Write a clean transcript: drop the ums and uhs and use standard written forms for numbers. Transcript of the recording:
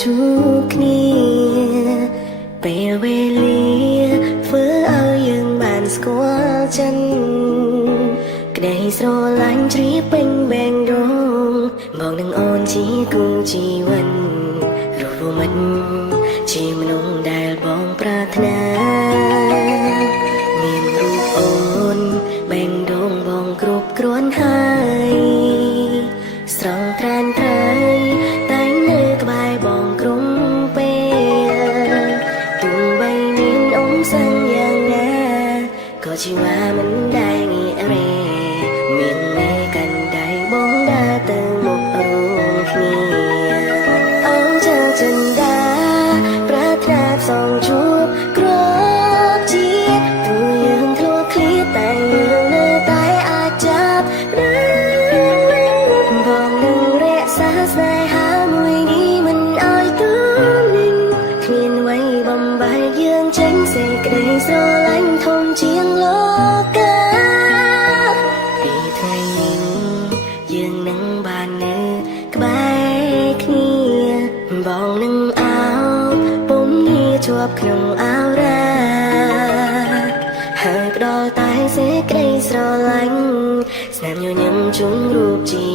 ជួបគ្នាពេលវេលាធ្វើឲ្យយើងបានស្គាល់ចិនក្តីស្រឡាញ់ជ្រាបពេញបែងដងមកនឹងអូនជាគូជីវិតរស់មិនជាមនុស្សដែលបងប្រាថ្នាមានរូបអូនបែងដងបងគ្រប់គ្រាន់ហើយស្រងត្រានត្រៃតែងនៅក្បែរបងគ្រប់ពេលទោះបីមានអងសាំងយ៉ាងណាក៏ជីវ៉ាមិនដែលងាករេមានមេកាន់ដៃបងដើរទៅមុខរួមគ្នាអូនចើចិនដាប្រាថ្នាផ្សងជួបគ្រាន់ជាទូយើងធ្លាប់ឃ្លាតតែយើងនៅតែអាចចាប់បងនឹងរក្សាស្នេហាមួយនេះមិនឲ្យទូនឹងគ្មានអ្វីបំបែកយើងចេញសេចក្តីស្រឡាញ់ធំជាងលោកកាពីថ្ងៃនេះយើងនឹងបាននៅក្បែរគ្នាបងនឹងអោបពុំងាជាប់ក្នុងអោរាហើយផ្ដល់តែសេចក្តីស្រឡាញ់ស្នាមញញឹមជុំរូបជី